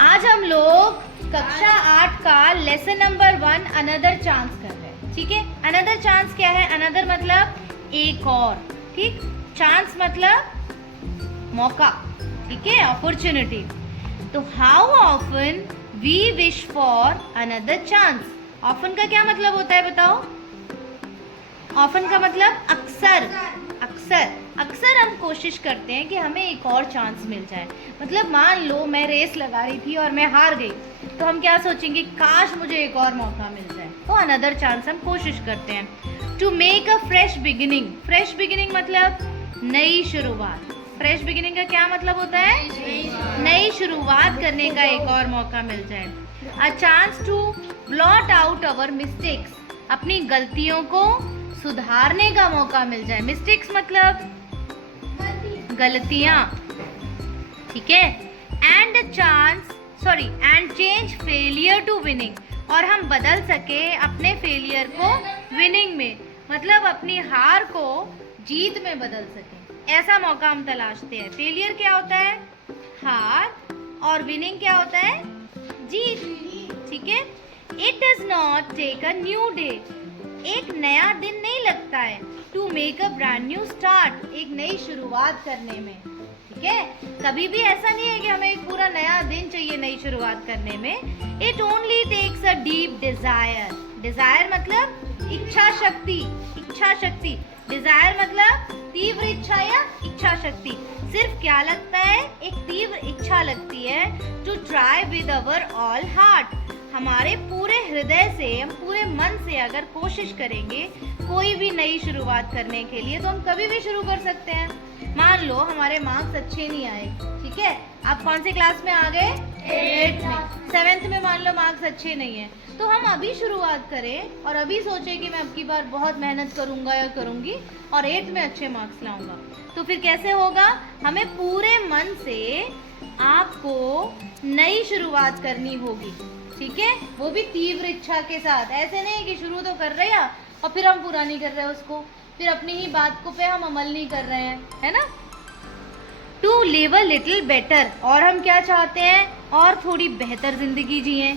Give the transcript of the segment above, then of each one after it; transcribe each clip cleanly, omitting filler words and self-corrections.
आज हम लोग कक्षा 8 का लेसन नंबर 1 अनदर चांस कर रहे हैं। ठीक है, अनदर चांस क्या है? अनदर मतलब एक और, ठीक। चांस मतलब मौका, ठीक है, अपॉर्चुनिटी। तो how often we wish for another chance. Often का क्या मतलब होता है बताओ? ऑफन का मतलब अक्सर, अक्सर अक्सर हम कोशिश करते हैं कि हमें एक और चांस मिल जाए। मतलब मान लो मैं रेस लगा रही थी और मैं हार गई, तो हम क्या सोचेंगे? काश मुझे एक और मौका मिल जाए। तो अनदर चांस हम कोशिश करते हैं। To make a fresh beginning. Fresh beginning मतलब नई शुरुआत। फ्रेश बिगिनिंग का क्या मतलब होता है? नई शुरुआत करने का एक और मौका मिल जाए। A chance to blot out our mistakes. अपनी गलतियों को सुधारने का मौका मिल जाए। मिस्टेक्स मतलब गलतियां, ठीक है। And change failure to winning. और हम बदल सके अपने फेलियर को विनिंग में, मतलब अपनी हार को जीत में बदल सके, ऐसा मौका हम तलाशते हैं। फेलियर क्या होता है? हार। और विनिंग क्या होता है? जीत, ठीक है। It does not take a new day. एक नया दिन नहीं लगता है। To make a brand new start. एक नई शुरुआत करने में, ठीक है। कभी भी ऐसा नहीं है कि हमें एक पूरा नया दिन चाहिए नई शुरुआत करने में। It only takes a deep desire. Desire मतलब इच्छा शक्ति, इच्छा शक्ति। डिजायर मतलब तीव्र इच्छा या इच्छा शक्ति। सिर्फ क्या लगता है? एक तीव्र इच्छा लगती है। To try with our all heart. हमारे पूरे हृदय से, हम पूरे मन से अगर कोशिश करेंगे कोई भी नई शुरुआत करने के लिए, तो हम कभी भी शुरू कर सकते हैं। मान लो हमारे मार्क्स अच्छे नहीं आए, ठीक है। आप कौन सी क्लास में आ गए? 8th में। 7th में मान लो मार्क्स अच्छे नहीं है, तो हम अभी शुरुआत करें और अभी सोचें कि मैं अब की बार बहुत मेहनत करूंगा या करूंगी और 8th में अच्छे मार्क्स लाऊंगा। तो फिर कैसे होगा? हमें पूरे मन से आपको नई शुरुआत करनी होगी, ठीक है। वो भी तीव्र इच्छा के साथ। ऐसे नहीं कि शुरू तो कर रहे हैं और फिर हम पूरा नहीं कर रहे हैं उसको, फिर अपनी ही बात को पे हम अमल नहीं कर रहे हैं, है ना। To live a little better. और हम क्या चाहते हैं? और थोड़ी बेहतर जिंदगी जिए।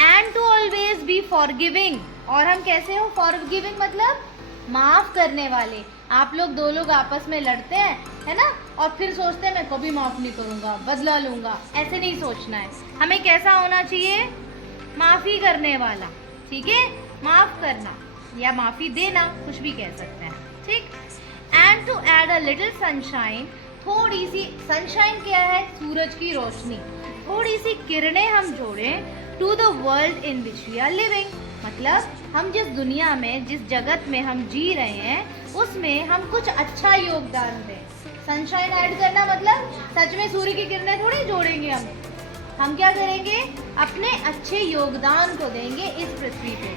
And to always be forgiving. और हम कैसे हो? फॉरगिविंग मतलब माफ करने वाले। आप लोग दो लोग आपस में लड़ते हैं, है ना, और फिर सोचते हैं मैं कभी माफ नहीं करूंगा, बदला लूंगा। ऐसे नहीं सोचना है। हमें कैसा होना चाहिए? माफी करने वाला, ठीक है। माफ करना या माफी देना, कुछ भी कह सकते हैं, ठीक। And to add a little sunshine. थोड़ी सी सनशाइन क्या है? सूरज की रोशनी। थोड़ी सी किरणें हम जोड़ें to the world in which we are living. मतलब हम जिस दुनिया में, जिस जगत में हम जी रहे हैं, उसमें हम कुछ अच्छा योगदान दें। सनशाइन ऐड करना मतलब सच में सूर्य की किरणें थोड़ी जोड़ेंगे हम क्या करेंगे? अपने अच्छे योगदान को देंगे इस पृथ्वी पे।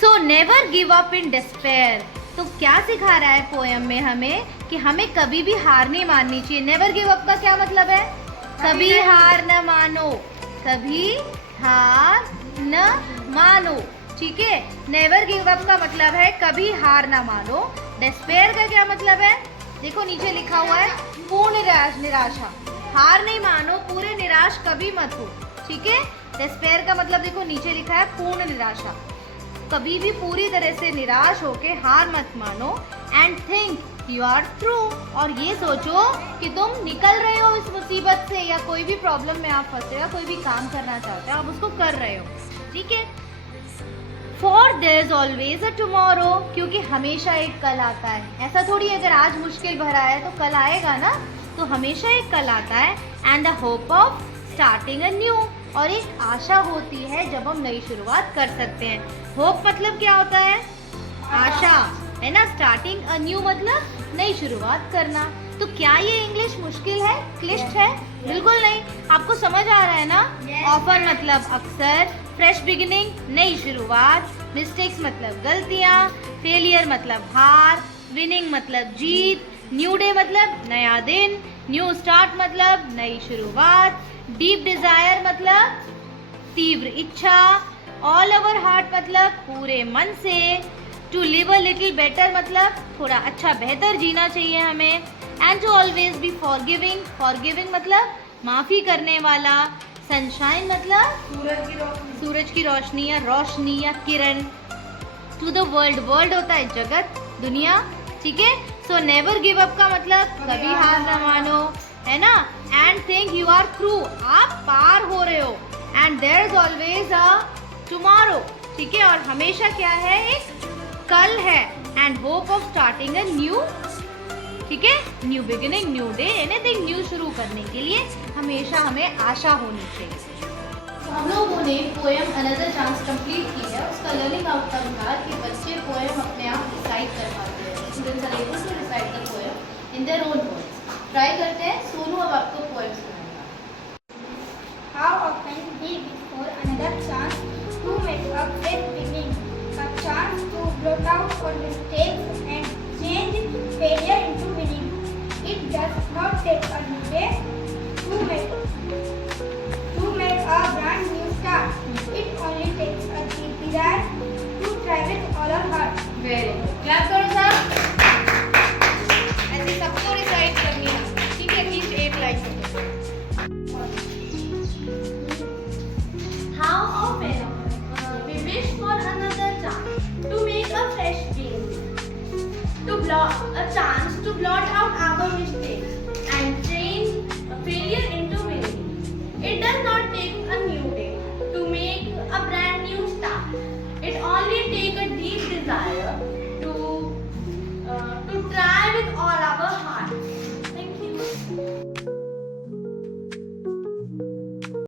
So never give up in despair. तो क्या सिखा रहा है पोएम में हमें? कि हमें कभी भी हार नहीं माननी चाहिए। नेवर गिव अप का क्या मतलब है? कभी हार न मानो, कभी हार न मानो, ठीक है। नेवर गिव अप का मतलब है कभी हार न मानो। डिस्पेयर का क्या मतलब है? देखो नीचे लिखा हुआ है पूर्ण निराशा। हार नहीं मानो, पूरे निराश कभी मत हो, ठीक है। डिस्पेयर का मतलब देखो नीचे लिखा है पूर्ण निराशा। कभी भी पूरी तरह से निराश होके हार मत मानो। And think you are through. और ये सोचो कि तुम निकल रहे हो इस मुसीबत से, या कोई भी प्रॉब्लम में आप फंसे हो, कोई भी काम करना चाहते हो, आप उसको कर रहे हो, ठीक है। For their is always a tomorrow. क्योंकि हमेशा एक कल आता है। ऐसा थोड़ी अगर आज मुश्किल भरा है तो कल आएगा ना, तो हमेशा एक कल आता है। And the hope of starting a new. और एक आशा होती है जब हम नई शुरुआत कर सकते हैं। होप मतलब क्या होता है? आशा, है ना। स्टार्टिंग अ न्यू मतलब नई शुरुआत करना। तो क्या ये इंग्लिश मुश्किल है, क्लिष्ट है? बिल्कुल नहीं। आपको समझ आ रहा है ना। ऑफन मतलब अक्सर, फ्रेश बिगिनिंग नई शुरुआत, मिस्टेक्स मतलब गलतियाँ, फेलियर मतलब हार, विनिंग मतलब जीत, न्यू डे मतलब नया दिन, न्यू स्टार्ट मतलब नई शुरुआत, डीप डिजायर मतलब तीव्र इच्छा, ऑल ओवर हार्ट मतलब पूरे मन से, to live a little better मतलब थोड़ा अच्छा बेहतर जीना चाहिए हमें, and to always be forgiving. Forgiving मतलब माफ़ी करने वाला, सनशाइन मतलब सूरज की रोशनी, सूरज की रोशनी या रोशनी या किरण, टू द वर्ल्ड, वर्ल्ड होता है जगत, दुनिया, ठीक है। सो नेवर गिव अप का मतलब कभी हार ना मानो, है ना। And think you are through, आप पार हो रहे हो। And there is always a tomorrow, ठीक है, और हमेशा क्या है, एक कल है। And hope of starting a new, ठीक है, new beginning, new day, anything new शुरू करने के लिए हमेशा हमें आशा होनी चाहिए। तो हम लोगों ने पोएम अनदर चांस कंप्लीट की है। उसका लर्निंग आउटकम था कि बच्चे पोएम अपने आप डिसाइड कर पाते हैं, students are able to decide the poem in their own words. Try करते हैं। सोनू अब आपको पोएम सुनाएगा। How often we wish for another chance to make a fresh beginning, a chance to blot out our mistakes and change failure into winning. It does not take a new day to make a brand new start. It only takes a deep desire to try with all our heart. Very good, clap करो साहब। ऐसे सबको reside करनी है, ठीक है, at least एक line. How often we wish for another chance to make a fresh beginning, a chance to blot out our mistakes